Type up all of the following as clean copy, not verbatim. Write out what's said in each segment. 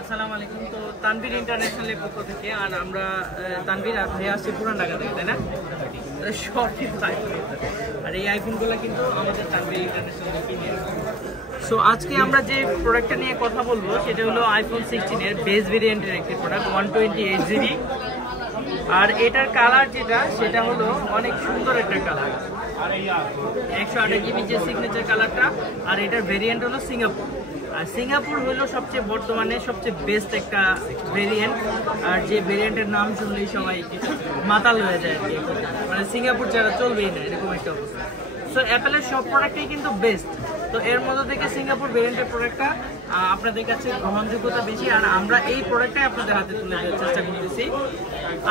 আসসালামু আলাইকুম। তো তানভীর ইন্টারন্যাশনালের পক্ষ থেকে আর আমরা তানভীর আর ভাইয়া আসছে পুরান ঢাকা থেকে, তাই না? সব কিন্তু আইফোন, আর এই আইফোনগুলো কিন্তু আমাদের তানভীর ইন্টারন্যাশনাল কিনে। সো আজকে আমরা যে প্রোডাক্টটা নিয়ে কথা বলবো সেটা হলো আইফোন 16 এর বেস ভেরিয়েন্টের একটি প্রোডাক্ট 128GB। আর এটার কালার যেটা সেটা হলো অনেক সুন্দর একটা কালার, 128GB যে সিগনেচার কালারটা। আর এটার ভেরিয়েন্ট হলো সিঙ্গাপুর। আর সিঙ্গাপুর হলো সবচেয়ে বর্তমানে সবচেয়ে বেস্ট একটা ভেরিয়েন্ট। আর যে ভেরিয়েন্টের নাম শুনলেই সবাই মাতাল হয়ে যায় আর কি, মানে সিঙ্গাপুর ছাড়া চলবেই না এরকম একটা অবস্থা। সো অ্যাপেলের সব প্রোডাক্টই কিন্তু বেস্ট। তো এর মধ্যে থেকে সিঙ্গাপুর ভেরিয়েন্টের প্রোডাক্টটা আপনাদের কাছে গ্রহণযোগ্যতা বেশি, আর আমরা এই প্রোডাক্টটাই আপনাদের হাতে তুলে দেওয়ার চেষ্টা করতেছি।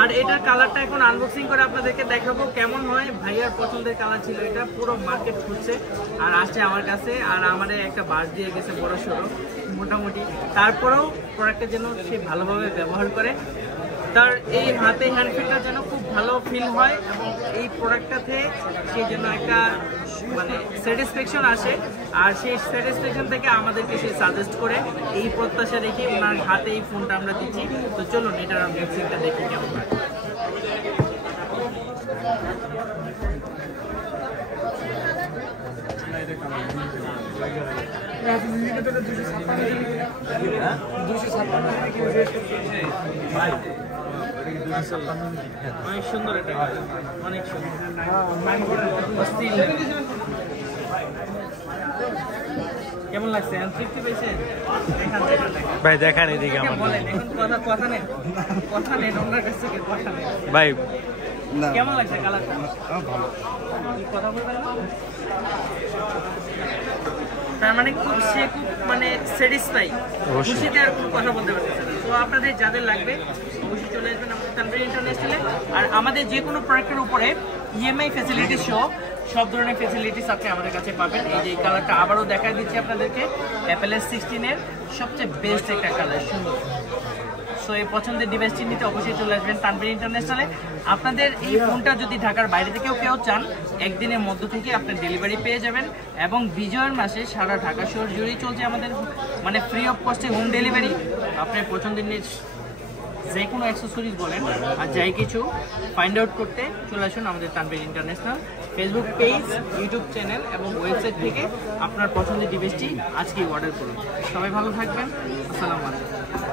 আর এটার কালারটা এখন আনবক্সিং করে আপনাদেরকে দেখাবো কেমন হয়। ভাইয়ার পছন্দের কালার ছিল এটা, পুরো মার্কেট খুঁজছে আর আসছে আমার কাছে, আর আমাদের একটা বাস দিয়ে গেছে বড় সড়ো মোটামুটি। তারপরেও প্রোডাক্টের জন্য সে ভালোভাবে ব্যবহার করে, তার এই হাতে হ্যান্ডফিলটা যেন খুব ভালো ফিল হয় এবং এই প্রোডাক্টটাতে সেই জন্য একটা মানে স্যাটিসফ্যাকশন আসে। আর সেই স্যাটিসফ্যাকশন থেকে আমাদেরকে সে সাজেস্ট করে, এই প্রত্যাশা রেখে ওনার হাতে এই ফোনটা আমরা দিচ্ছি। তো চলুন এটার আনবক্সিংটা দেখি কেমন হয়। অনেক সুন্দর এটা, অনেক সুন্দর, কেমন লাগছে? তৃপ্তি পেয়েছেন? ভাই দেখান এদিকে আমার বলেন, এখন কথা নেই, কথা নেই ওনার কাছ থেকে, কথা নেই ভাই। কেমন লাগছে কালারটা? ভালো। কথা বলবেন না? তার মানে খুব সে খুব মানে স্যাটিসফাই, খুশিতে আর কোনো কথা বলতে পারতেছে না। তো আপনাদের যাদের লাগবে অবশ্যই চলে আসবেন আমাদের তানভীর ইন্টারন্যাশনালে। আর আমাদের যে কোনো প্রোডাক্টের উপরে ইএমআই ফ্যাসিলিটি সহ সব ধরনের ফ্যাসিলিটিস আপনি আমাদের কাছে পাবেন। এই যে কালারটা আবারও দেখা দিচ্ছি আপনাদেরকে, অ্যাপেলের 16 সবচেয়ে বেস্ট একটা কালার, সুন্দর। সো এই পছন্দের ডিভাইসটি নিতে অবশ্যই চলে আসবেন তানভীর ইন্টারন্যাশনালে। আপনাদের এই ফোনটা যদি ঢাকার বাইরে থেকেও কেউ চান, একদিনের মধ্য থেকে আপনার ডেলিভারি পেয়ে যাবেন। এবং বিজয়ের মাসে সারা ঢাকা শহর জুড়েই চলছে আমাদের মানে ফ্রি অফ কস্টে হোম ডেলিভারি। আপনার পছন্দের যে কোনো অ্যাক্সেসরিজ বলেন আর যাই কিছু ফাইন্ড আউট করতে চলে আসুন আমাদের Tanvir international Facebook page, YouTube channel এবং ওয়েবসাইট থেকে আপনার পছন্দের ডিভাইসটি আজকেই অর্ডার করুন। সবাই ভালো থাকবেন। আসসালামু আলাইকুম।